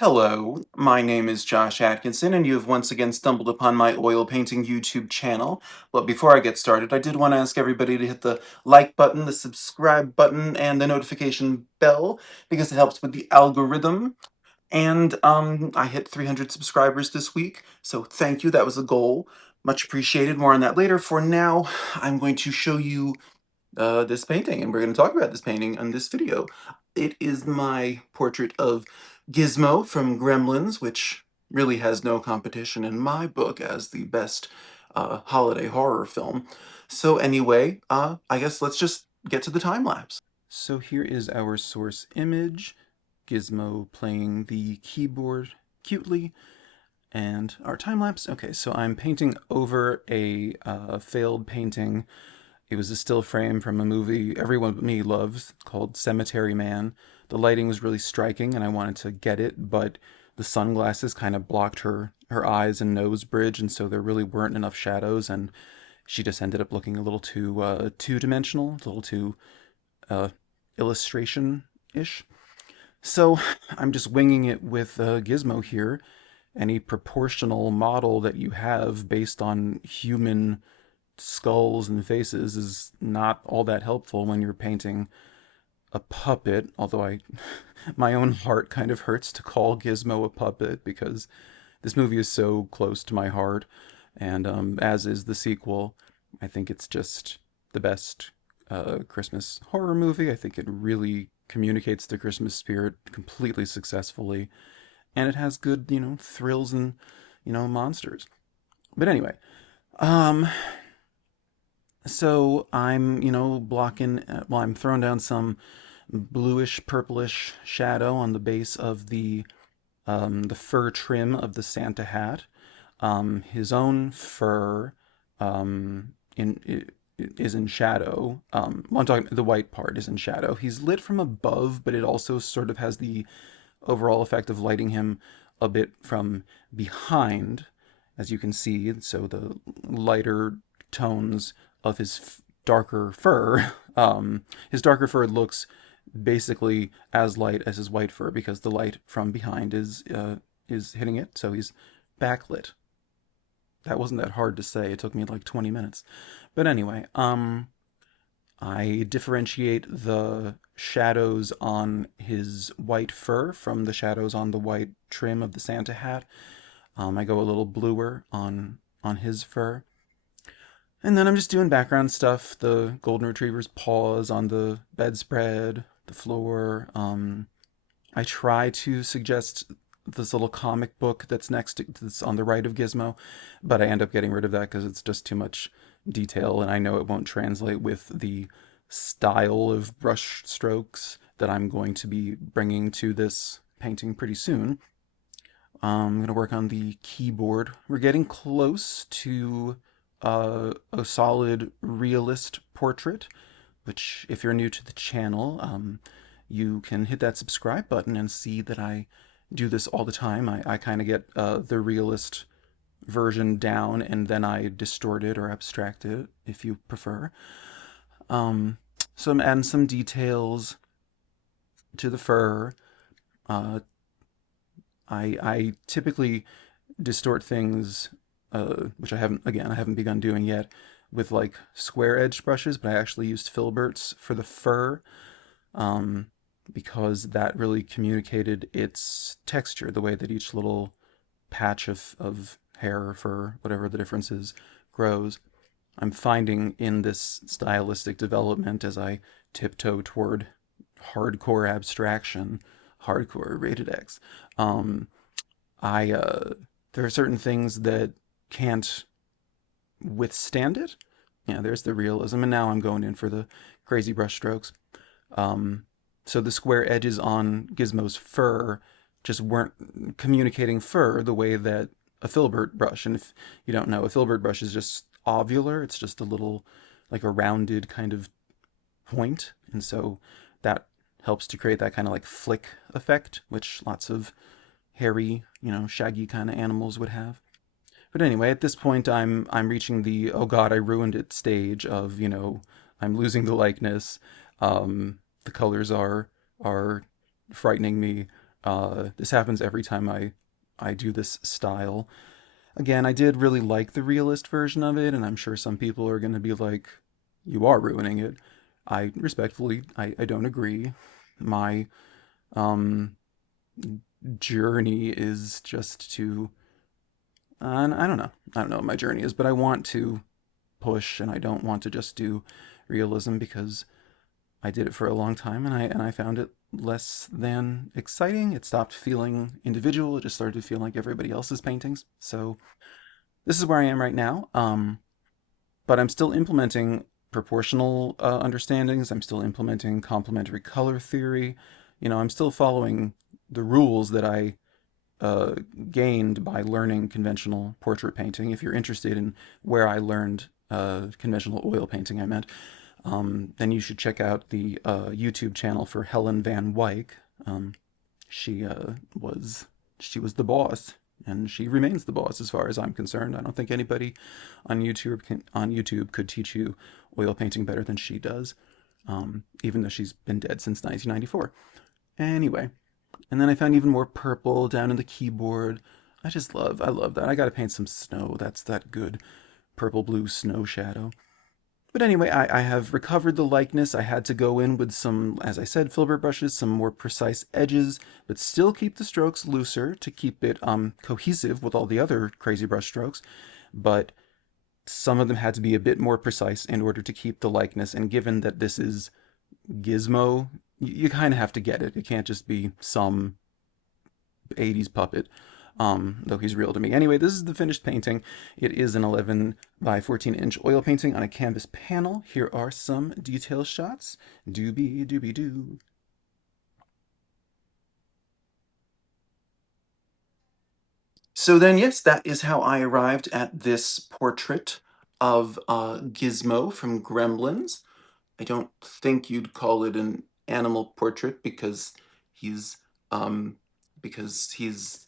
Hello, my name is Josh Atkinson, and you have once again stumbled upon my oil painting YouTube channel. But before I get started, I did want to ask everybody to hit the like button, the subscribe button, and the notification bell, because it helps with the algorithm. And I hit 300 subscribers this week, so thank you, that was a goal. Much appreciated, more on that later. For now, I'm going to show you this painting, and we're going to talk about this painting in this video. It is my portrait of Gizmo from Gremlins, which really has no competition in my book as the best holiday horror film. So anyway, I guess let's just get to the time lapse. So here is our source image, Gizmo playing the keyboard cutely, and our time lapse. Okay, so I'm painting over a failed painting. It was a still frame from a movie everyone but me loves called Cemetery Man. The lighting was really striking and I wanted to get it, but the sunglasses kind of blocked her eyes and nose bridge, and so there really weren't enough shadows, and she just ended up looking a little too two-dimensional, a little too uh, illustration-ish. So I'm just winging it with Gizmo here. Any proportional model that you have based on human skulls and faces is not all that helpful when you're painting a puppet, although my own heart kind of hurts to call Gizmo a puppet because this movie is so close to my heart, and as is the sequel. I think it's just the best Christmas horror movie. I think it really communicates the Christmas spirit completely successfully, and it has good, thrills and, monsters. But anyway, um, so I'm, blocking, well, I'm throwing down some bluish purplish shadow on the base of the fur trim of the Santa hat. His own fur is in shadow. Well, I'm talking the white part is in shadow. He's lit from above, but it also sort of has the overall effect of lighting him a bit from behind, as you can see. So the lighter tones of darker fur, his darker fur looks basically as light as his white fur because the light from behind is hitting it. So he's backlit. That wasn't that hard to say. It took me like 20 minutes. But anyway, I differentiate the shadows on his white fur from the shadows on the white trim of the Santa hat. I go a little bluer on his fur. And then I'm just doing background stuff. The golden retriever's paws on the bedspread, the floor. I try to suggest this little comic book that's on the right of Gizmo, but I end up getting rid of that because it's just too much detail, and I know it won't translate with the style of brush strokes that I'm going to be bringing to this painting pretty soon. I'm going to work on the keyboard. We're getting close to a solid realist portrait, which, if you're new to the channel, you can hit that subscribe button and see that I do this all the time. I kind of get the realist version down and then I distort it or abstract it, if you prefer. So I'm adding some details to the fur. Uh, I typically distort things, which I haven't begun doing yet, with like square edged brushes, but I actually used filberts for the fur, um, because that really communicated its texture, the way that each little patch of hair or fur, whatever the difference is, grows. I'm finding in this stylistic development as I tiptoe toward hardcore abstraction, hardcore rated X. Um, I There are certain things that can't withstand it. Yeah, there's the realism, and now I'm going in for the crazy brush strokes. Um, so the square edges on Gizmo's fur just weren't communicating fur the way that a filbert brush. And if you don't know, a filbert brush is just ovular. It's just a little, like a rounded kind of point, and so that helps to create that kind of like flick effect, which lots of hairy, shaggy kind of animals would have. But anyway, at this point, I'm reaching the oh god, I ruined it stage of I'm losing the likeness. The colors are frightening me. This happens every time I do this style. Again, I did really like the realist version of it, and I'm sure some people are going to be like, "You are ruining it." I respectfully, I don't agree. My um journey is just to, I don't know. I don't know what my journey is, but I want to push, and I don't want to just do realism because I did it for a long time, and I found it less than exciting. It stopped feeling individual. It just started to feel like everybody else's paintings. So this is where I am right now. But I'm still implementing proportional understandings. I'm still implementing complementary color theory. I'm still following the rules that I uh, gained by learning conventional portrait painting. If you're interested in where I learned conventional oil painting, I meant, then you should check out the YouTube channel for Helen Van Wyck. Um, she was the boss, and she remains the boss as far as I'm concerned. I don't think anybody on YouTube could teach you oil painting better than she does, even though she's been dead since 1994. Anyway, and then I found even more purple down in the keyboard. I love that. I gotta paint some snow. That's that good purple blue snow shadow. But anyway, I have recovered the likeness. I had to go in with some, as I said, filbert brushes, some more precise edges, but still keep the strokes looser to keep it cohesive with all the other crazy brush strokes. But some of them had to be a bit more precise in order to keep the likeness. And given that this is Gizmo, you kind of have to get it. It can't just be some 80s puppet, though he's real to me. Anyway, this is the finished painting. It is an 11 by 14-inch oil painting on a canvas panel. Here are some detail shots. Doobie doobie doo. So then, yes, that is how I arrived at this portrait of Gizmo from Gremlins. I don't think you'd call it an animal portrait he's um because he's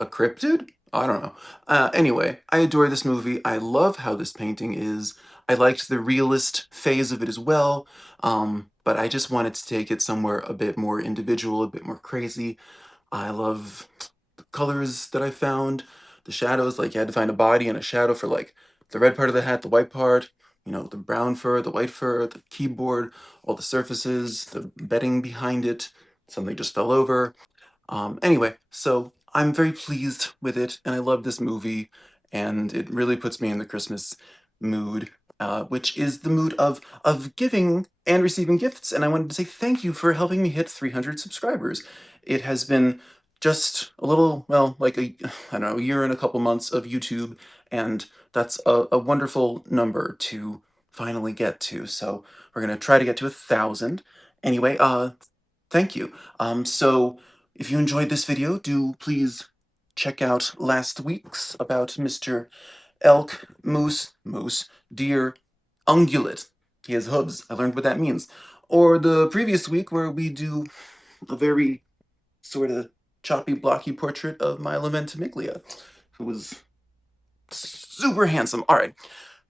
a cryptid? I don't know. Anyway, I adore this movie. I love how this painting is. I liked the realist phase of it as well, but I just wanted to take it somewhere a bit more individual, a bit more crazy. I love the colors that I found, the shadows, like you had to find a body and a shadow for like the red part of the hat, the white part, the brown fur, the white fur, the keyboard, all the surfaces, the bedding behind it, something just fell over. Anyway, so I'm very pleased with it, and I love this movie, and it really puts me in the Christmas mood, which is the mood of giving and receiving gifts. And I wanted to say thank you for helping me hit 300 subscribers. It has been just a little, well, like I don't know, a year and a couple months of YouTube, and that's a wonderful number to finally get to. So we're gonna try to get to 1,000. Anyway, thank you. So if you enjoyed this video, do please check out last week's about Mr. Elk, Moose, Deer, Ungulate. He has hooves. I learned what that means. Or the previous week where we do a very sort of choppy, blocky portrait of my Lamentimiglia, who was super handsome. All right,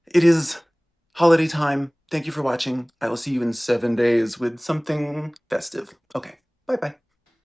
it is holiday time. Thank you for watching. I will see you in 7 days with something festive. Okay, bye-bye.